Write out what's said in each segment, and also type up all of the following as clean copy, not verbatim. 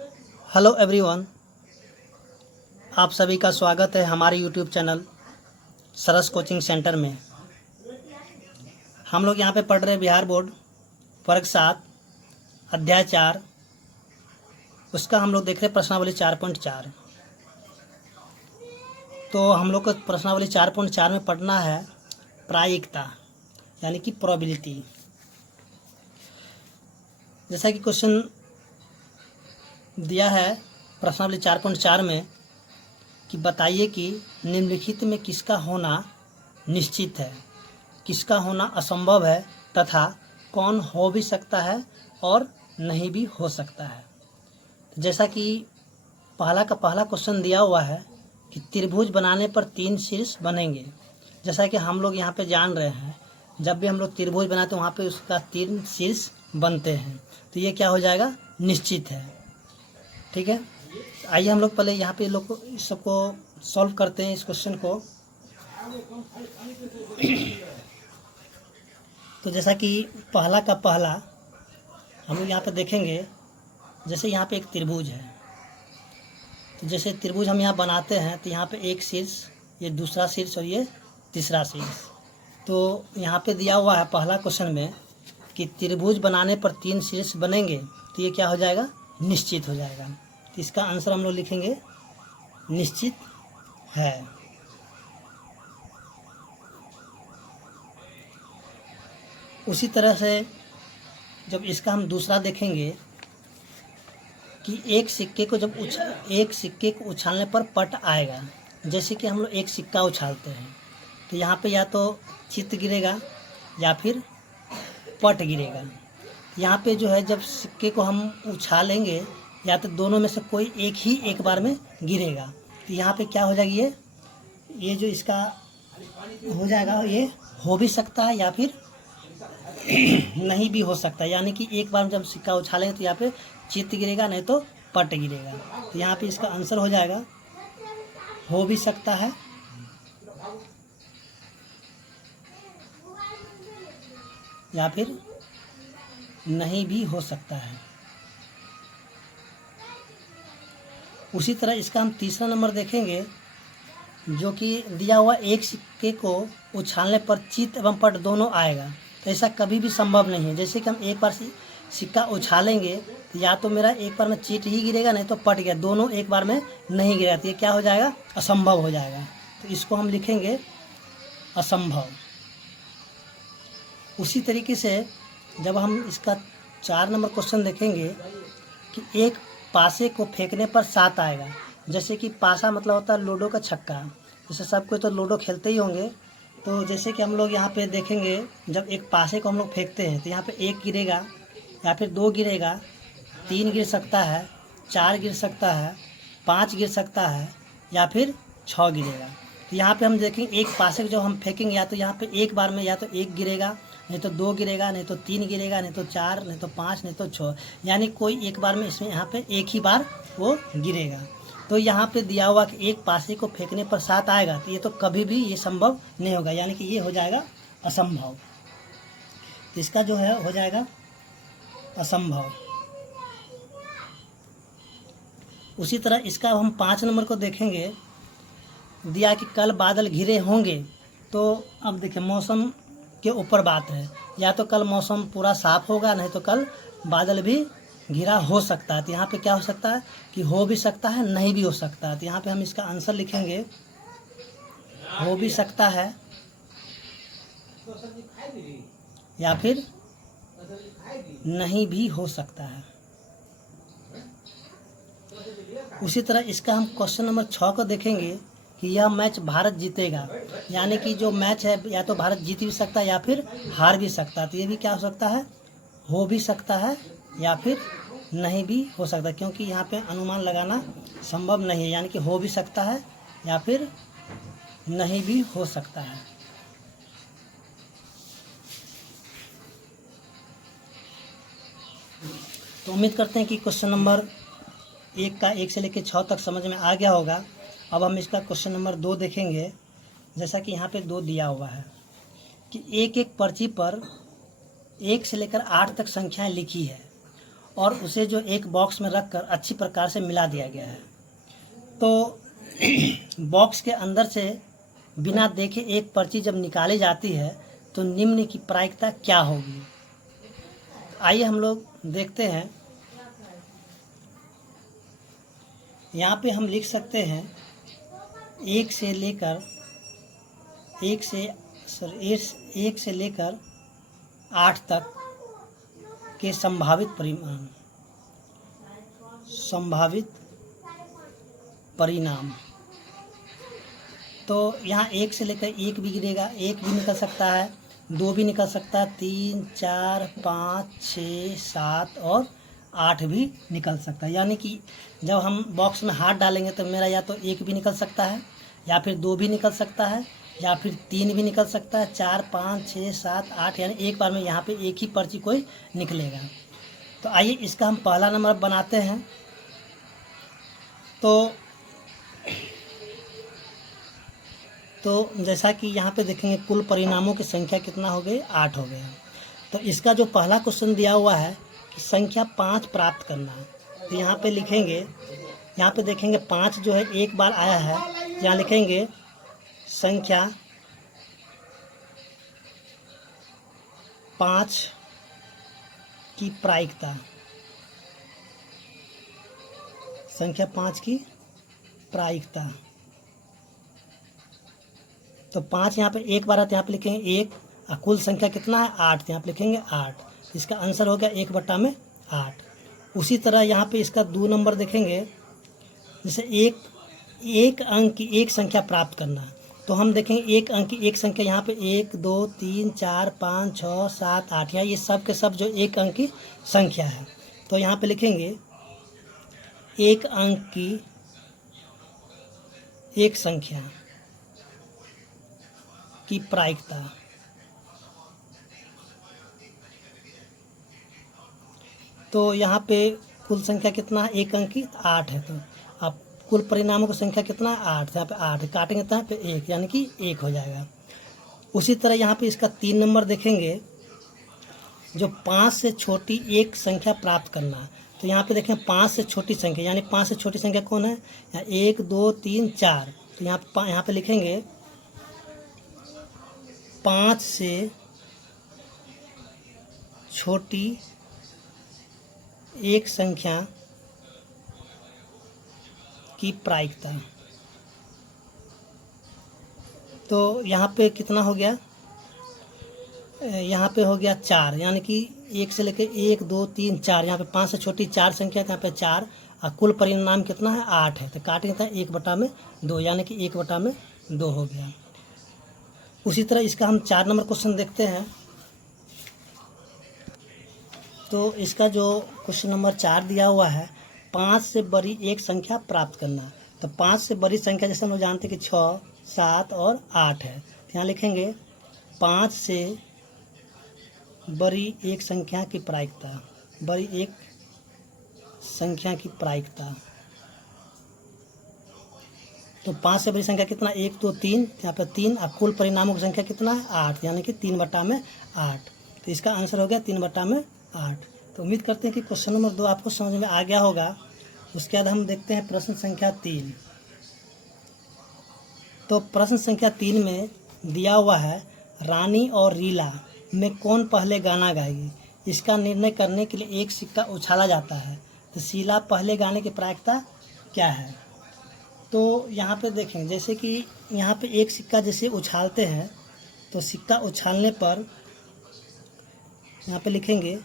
Hello everyone, आप सभी का स्वागत है हमारे यूट्यूब चैनल सरस कोचिंग सेंटर में। हम लोग यहाँ पे पढ़ रहे हैं बिहार बोर्ड वर्ग 7 अध्याय 4। उसका हम लोग देख रहे हैं प्रश्नावली 4.4। तो हम लोग को प्रश्नावली 4.4 में पढ़ना है प्रायिकता यानी कि प्रोबेबिलिटी। जैसा कि क्वेश्चन दिया है प्रश्नावली 4.4 में कि बताइए कि निम्नलिखित में किसका होना निश्चित है, किसका होना असंभव है तथा कौन हो भी सकता है और नहीं भी हो सकता है। तो जैसा कि पहला क्वेश्चन दिया हुआ है कि त्रिभुज बनाने पर 3 शीर्ष बनेंगे। जैसा कि हम लोग यहाँ पे जान रहे हैं, जब भी हम लोग त्रिभुज बनाते हैं वहाँ पे उसका 3 शीर्ष बनते हैं, तो ये क्या हो जाएगा, निश्चित है। ठीक है, आइए हम लोग पहले यहाँ पे लोग को इस सबको सॉल्व करते हैं, इस क्वेश्चन को। तो जैसा कि पहला हम लोग यहाँ पे देखेंगे, जैसे यहाँ पे एक त्रिभुज है, तो जैसे त्रिभुज हम यहाँ बनाते हैं तो यहाँ पे एक शीर्ष, ये दूसरा शीर्ष और ये तीसरा शीर्ष। तो यहाँ पे दिया हुआ है पहला क्वेश्चन में कि त्रिभुज बनाने पर 3 शीर्ष बनेंगे, तो ये क्या हो जाएगा, निश्चित हो जाएगा। तो इसका आंसर हम लोग लिखेंगे निश्चित है। उसी तरह से जब इसका हम दूसरा देखेंगे कि एक सिक्के को उछालने पर पट आएगा। जैसे कि हम लोग एक सिक्का उछालते हैं तो यहाँ पे या तो चित्त गिरेगा या फिर पट गिरेगा। यहाँ पे जो है, जब सिक्के को हम उछालेंगे या तो दोनों में से कोई एक बार में गिरेगा, तो यहाँ पे क्या हो जाएगी, ये जो इसका हो जाएगा, ये हो भी सकता है या फिर नहीं भी हो सकता है। यानी कि एक बार जब सिक्का उछालेंगे तो यहाँ पे चित्त गिरेगा, नहीं तो पट गिरेगा। तो यहाँ पे इसका आंसर हो जाएगा हो भी सकता है या फिर नहीं भी हो सकता है। उसी तरह इसका हम तीसरा नंबर देखेंगे, जो कि दिया हुआ एक सिक्के को उछालने पर चित्त एवं पट दोनों आएगा। तो ऐसा कभी भी संभव नहीं है। जैसे कि हम एक बार सिक्का उछालेंगे तो या तो मेरा एक बार में चित्त ही गिरेगा, नहीं तो पट गया, दोनों एक बार में नहीं गिरेगा, तो ये क्या हो जाएगा, असंभव हो जाएगा। तो इसको हम लिखेंगे असंभव। उसी तरीके से जब हम इसका 4 नंबर क्वेश्चन देखेंगे कि एक पासे को फेंकने पर 7 आएगा। जैसे कि पासा मतलब होता है लूडो का छक्का। जैसे सब कोई तो लूडो खेलते ही होंगे। तो जैसे कि हम लोग यहाँ पे देखेंगे, जब एक पासे को हम लोग फेंकते हैं तो यहाँ पे 1 गिरेगा या फिर 2 गिरेगा, 3 गिर सकता है, 4 गिर सकता है, 5 गिर सकता है या फिर 6 गिरेगा। तो यहाँ पे हम देखेंगे एक पासे को जब हम फेंकेंगे, या तो यहाँ पे एक बार में या तो 1 गिरेगा, नहीं तो 2 गिरेगा, नहीं तो 3 गिरेगा, नहीं तो 4, नहीं तो 5, नहीं तो 6, यानी कोई एक बार में इसमें यहाँ पे एक ही बार वो गिरेगा। तो यहाँ पे दिया हुआ कि एक पासे को फेंकने पर 7 आएगा, तो ये तो कभी भी ये संभव नहीं होगा, यानी कि ये हो जाएगा असंभव। तो इसका जो है हो जाएगा असंभव। उसी तरह इसका हम 5 नंबर को देखेंगे, दिया कि कल बादल घिरे होंगे। तो अब देखिए, मौसम के ऊपर बात है, या तो कल मौसम पूरा साफ होगा, नहीं तो कल बादल भी घिरा हो सकता है। तो यहाँ पे क्या हो सकता है कि हो भी सकता है, नहीं भी हो सकता है। तो यहाँ पे हम इसका आंसर लिखेंगे हो भी सकता है या फिर नहीं भी हो सकता है। उसी तरह इसका हम क्वेश्चन नंबर 6 को देखेंगे कि यह मैच भारत जीतेगा। यानी कि जो मैच है, या तो भारत जीत भी सकता है या फिर हार भी सकता है। तो ये भी क्या हो सकता है, हो भी सकता है या फिर नहीं भी हो सकता, क्योंकि यहाँ पे अनुमान लगाना संभव नहीं है। यानी कि हो भी सकता है या फिर नहीं भी हो सकता है। तो उम्मीद करते हैं कि क्वेश्चन नंबर 1 से लेकर 6 तक समझ में आ गया होगा। अब हम इसका क्वेश्चन नंबर 2 देखेंगे। जैसा कि यहाँ पे 2 दिया हुआ है कि एक पर्ची पर 1 से लेकर 8 तक संख्याएं लिखी है और उसे जो एक बॉक्स में रखकर अच्छी प्रकार से मिला दिया गया है। तो बॉक्स के अंदर से बिना देखे एक पर्ची जब निकाली जाती है तो निम्न की प्रायिकता क्या होगी। आइए हम लोग देखते हैं। यहाँ पे हम लिख सकते हैं एक से लेकर 8 तक के संभावित परिणाम। तो यहाँ 1 से लेकर 1 भी गिरेगा, 1 भी निकल सकता है, 2 भी निकल सकता है, 3, 4, 5, 6, 7 और 8 भी निकल सकता है। यानी कि जब हम बॉक्स में हाथ डालेंगे तो मेरा या तो 1 भी निकल सकता है, या फिर 2 भी निकल सकता है, या फिर 3 भी निकल सकता है, 4, 5, 6, 7, 8, यानी एक बार में यहाँ पे एक ही पर्ची कोई निकलेगा। तो आइए इसका हम पहला नंबर बनाते हैं। तो जैसा कि यहाँ पे देखेंगे कुल परिणामों की संख्या कितना हो गई, 8 हो गया। तो इसका जो पहला क्वेश्चन दिया हुआ है कि संख्या 5 प्राप्त करना है, तो यहाँ पे लिखेंगे, यहाँ पे देखेंगे 5 जो है एक बार आया है, यहाँ लिखेंगे संख्या 5 की प्रायिकता, संख्या 5 की प्रायिकता। तो 5 यहाँ पे एक बार है तो यहाँ पे लिखेंगे 1, और कुल संख्या कितना है 8, तो यहाँ पे लिखेंगे 8। इसका आंसर हो गया 1/8। उसी तरह यहाँ पे इसका 2 नंबर देखेंगे, जैसे एक अंक की एक संख्या प्राप्त करना, तो हम देखेंगे एक अंक की एक संख्या यहाँ पे 1, 2, 3, 4, 5, 6, 7, 8, या ये सब के सब जो एक अंक की संख्या है। तो यहाँ पे लिखेंगे एक अंक की एक संख्या की प्रायिकता। तो यहाँ पे कुल संख्या कितना है, एक अंक की 8 है, तो अब कुल परिणामों की संख्या कितना है 8, यहाँ पे 8 काटेंगे तो यहाँ पे 1, यानी कि 1 हो जाएगा। उसी तरह यहाँ पे इसका 3 नंबर देखेंगे, जो 5 से छोटी एक संख्या प्राप्त करना। तो यहाँ पे देखें 5 से छोटी संख्या, यानी 5 से छोटी संख्या कौन है, 1, 2, 3, 4। तो यहाँ पे लिखेंगे 5 से छोटी एक संख्या की प्रायिकता। तो यहाँ पे कितना हो गया, यहाँ पे हो गया 4, यानी कि 1 से लेकर 1, 2, 3, 4, यहाँ पे 5 से छोटी 4 संख्या, यहाँ पे 4, और कुल परिणाम कितना है 8 है, तो काटेंगे था 1/2, यानी कि 1/2 हो गया। उसी तरह इसका हम 4 नंबर क्वेश्चन देखते हैं। तो इसका जो क्वेश्चन नंबर 4 दिया हुआ है, 5 से बड़ी एक संख्या प्राप्त करना। तो 5 से बड़ी संख्या जैसे हम लोग जानते हैं कि 6, 7 और 8 है, तो यहाँ लिखेंगे 5 से बड़ी एक संख्या की प्रायिकता, बड़ी एक संख्या की प्रायिकता। तो 5 से बड़ी संख्या कितना, 1, 2, 3, यहाँ पर 3, और कुल परिणामों की संख्या कितना है 8, यानी कि 3/8। तो इसका आंसर हो गया 3/8। तो उम्मीद करते हैं कि क्वेश्चन नंबर 2 आपको समझ में आ गया होगा। उसके बाद हम देखते हैं प्रश्न संख्या 3। तो प्रश्न संख्या 3 में दिया हुआ है, रानी और रीला में कौन पहले गाना गाएगी। इसका निर्णय करने के लिए एक सिक्का उछाला जाता है, तो शीला पहले गाने की प्रायिकता क्या है। तो यहाँ पे देखें, जैसे कि यहाँ पे एक सिक्का जैसे उछालते हैं, तो सिक्का उछालने पर यहाँ पे लिखेंगे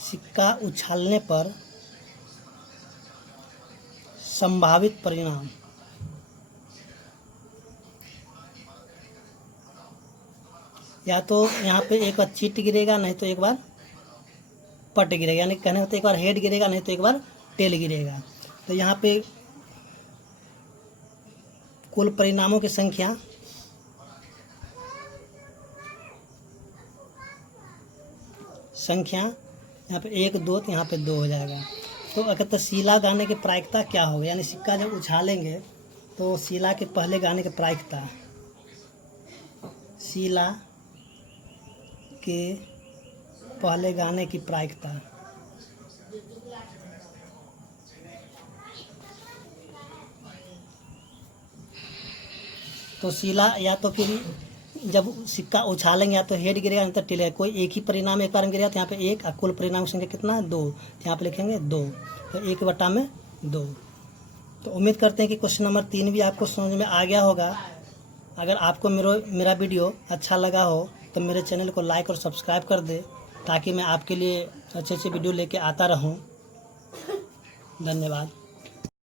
सिक्का उछालने पर संभावित परिणाम। या तो यहाँ पे एक बार चिट गिरेगा, नहीं तो एक बार पट गिरेगा, यानी कहने होते एक बार हेड गिरेगा, नहीं तो एक बार टेल गिरेगा। तो यहाँ पे कुल परिणामों की संख्या यहाँ पे 1, 2, तो यहाँ पे 2 हो जाएगा। तो अगर शीला गाने की प्रायिकता क्या होगी, यानी सिक्का जब उछालेंगे तो शीला के पहले गाने की प्रायिकता, शीला के पहले गाने की प्रायिकता तो सीला या तो फिर जब सिक्का उछालेंगे या तो हेड गिरेगा नहीं तो टेल, कोई एक ही परिणाम एक बार गिरेगा तो यहाँ पे एक, और कुल परिणाम की संख्या कितना 2, तो यहाँ पे लिखेंगे 2, तो 1/2। तो उम्मीद करते हैं कि क्वेश्चन नंबर 3 भी आपको समझ में आ गया होगा। अगर आपको मेरा वीडियो अच्छा लगा हो तो मेरे चैनल को लाइक और सब्सक्राइब कर दे, ताकि मैं आपके लिए अच्छे अच्छे वीडियो लेके आता रहूं। धन्यवाद।